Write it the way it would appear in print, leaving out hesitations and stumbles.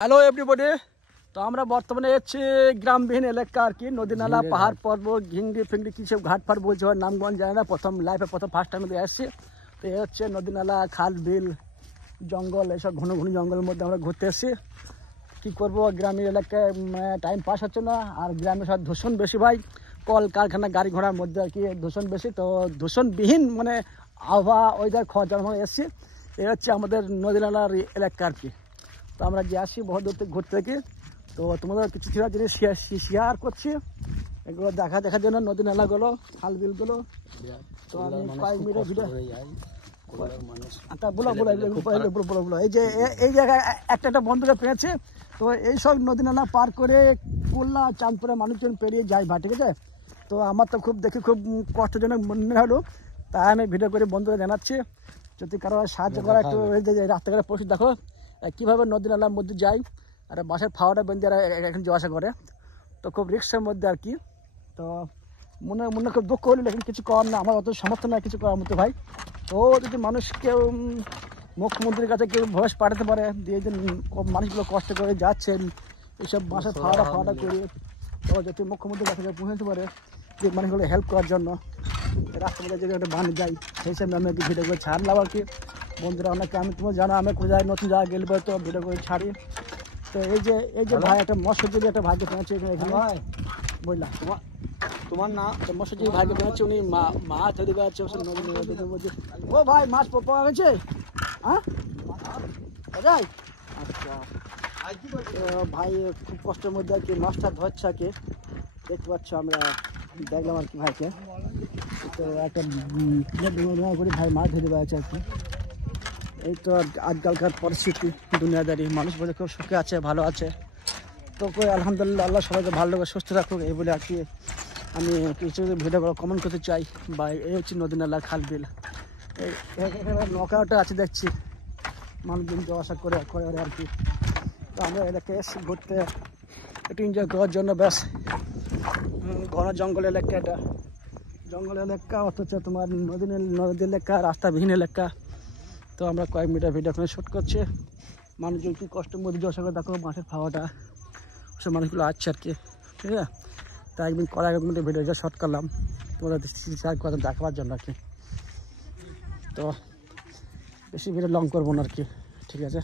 Hello everybody. তো আমরা বর্তমানে এসেছি গ্রামবিহীন এলাকা আর কি, নদী নালা পাহাড় পর্বত ঘিংড়ি ফিংড়ি কী সব ঘাট ফাট বলছে, নামগঞ্জ যায় না, প্রথম ফার্স্ট টাইম এসেছি। তো এ হচ্ছে নদী নালা খাল বিল জঙ্গল, এসব ঘন ঘন জঙ্গলের মধ্যে আমরা ঘুরতে এসেছি। কী করবো, গ্রামীণ এলাকায় টাইম পাস হচ্ছে না, আর গ্রামে সব দূষণ বেশি ভাই, কল কারখানা গাড়ি ঘোড়ার মধ্যে আর কি দূষণ বেশি। তো দূষণবিহীন মানে আবহাওয়া ওয়েদার খাওয়ার জন্য এসেছি। এ হচ্ছে আমাদের নদী নালার এলাকা আর কি। তো আমরা যে আসি বহু দূর থেকে ঘুরতে থেকে, তো তোমাদের কিছু জিনিস শেয়ার করছি, এগুলো দেখার জন্য নদী নালাগুলো খাল বিলগুলো। তো আমি কয়েক মিনিটের ভিডিও বলো এই যে এই জায়গায় একটা বন্ধুরা পেয়েছে। তো এইসব নদী নালা পার করে কুল্লা চাঁদপুরে মানুষজন পেরিয়ে যায় ভাই, ঠিক আছে। তো আমার তো খুব দেখে খুব কষ্টজনক মনে হলো, তাই আমি ভিডিও করে বন্ধুরা জানাচ্ছি, যদি কারো সাহায্য করা একটু রাস্তাঘাটে পৌঁছে দেখো কীভাবে নদী নালার মধ্যে যায়, আর বাসের ফাওয়াটা বেঁধে যারা এখন যাওয়া আসা করে। তো খুব রিক্সের মধ্যে আর কি। তো মনে খুব দুঃখ হলো, লেকিন কিছু করার না, আমার অত সামর্থ্য নয় কিছু করার মতো ভাই। তো যদি মানুষ কেউ মুখ্যমন্ত্রীর কাছে কেউ ভয়েস পাঠাতে পারে, দিয়ে যে মানুষগুলো কষ্ট করে যাচ্ছেন এইসব বাসের ফাওয়াটা করে, তো যদি মুখ্যমন্ত্রীর কাছে পৌঁছাতে পারে যে মানুষগুলো হেল্প করার জন্য, রাস্তার মধ্যে যদি একটা বান যাই, সেই হিসাবে আমি একটু ভিডিও করে ছাড়লাম আর কি। বন্ধুরা অনেকে আমি তোমার জানো আমি কোথায় নতুন জায়গায় গেলে তো ভিডিও করে ছাড়ি। তো এই যে ভাই একটা মৎস্যজীবী একটা ভাগ্য পেয়েছে এখানে বুঝলাম, তোমার না মৎস্যজীবী ভাগ্য পেয়েছে, উনি মাছ ধরে বেড়াচ্ছে নদীর মধ্যে। ও ভাই মাছ পাওয়া গেছে? হ্যাঁ যাই, আচ্ছা। ভাই খুব কষ্টের মধ্যে আর কি মাছটা ধরছে আর কি, দেখতে পাচ্ছ আমরা দেখলাম আর কি ভাইকে। তো একটা করে ভাই মাছ ধরে বেড়াচ্ছে আর কি। এই তো আজকালকার পরিস্থিতি, দুনিয়াদারি মানুষ বলে খুব সুখে আছে, ভালো আছে। তো আলহামদুলিল্লাহ, আল্লাহ সবাইকে ভালো লাগে সুস্থ রাখুক, এই বলে আর কি আমি কিছু ভিডিওগুলো কমেন্ট করতে চাই। বা এই হচ্ছে নদী নালা খাল বিল, এই নৌকাটা আছে দেখছি, মানুষজন যাওয়া আসা করে আর কি। তো আমরা এলাকায় এসে ঘুরতে একটু এনজয় করার জন্য, ব্যাস ঘন জঙ্গল এলাকা, এটা জঙ্গল এলাকা, অথচ তোমার নদী এলাকা, রাস্তাবিহীন এলাকা। তো আমরা কয়েক মিনিটের ভিডিও ওখানে শ্যুট করছি, মানুষজন কী কষ্টের মধ্যে যাওয়া করে দেখো, মাঠের খাওয়াটা সব মানুষগুলো আসছে আর কি, ঠিক আছে। তাই একদিন কয়েক মিনিটের ভিডিওটা শর্ট করলাম তোমাদের কথা দেখাবার জন্য আর কি। তো বেশি ভিডিও লং করবো না আর কি, ঠিক আছে।